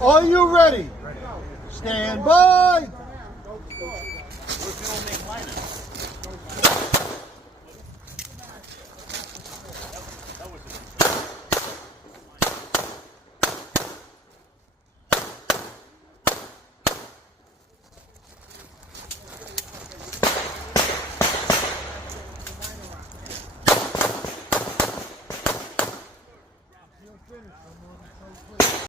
Are you ready? Stand by. What if you don't make mine?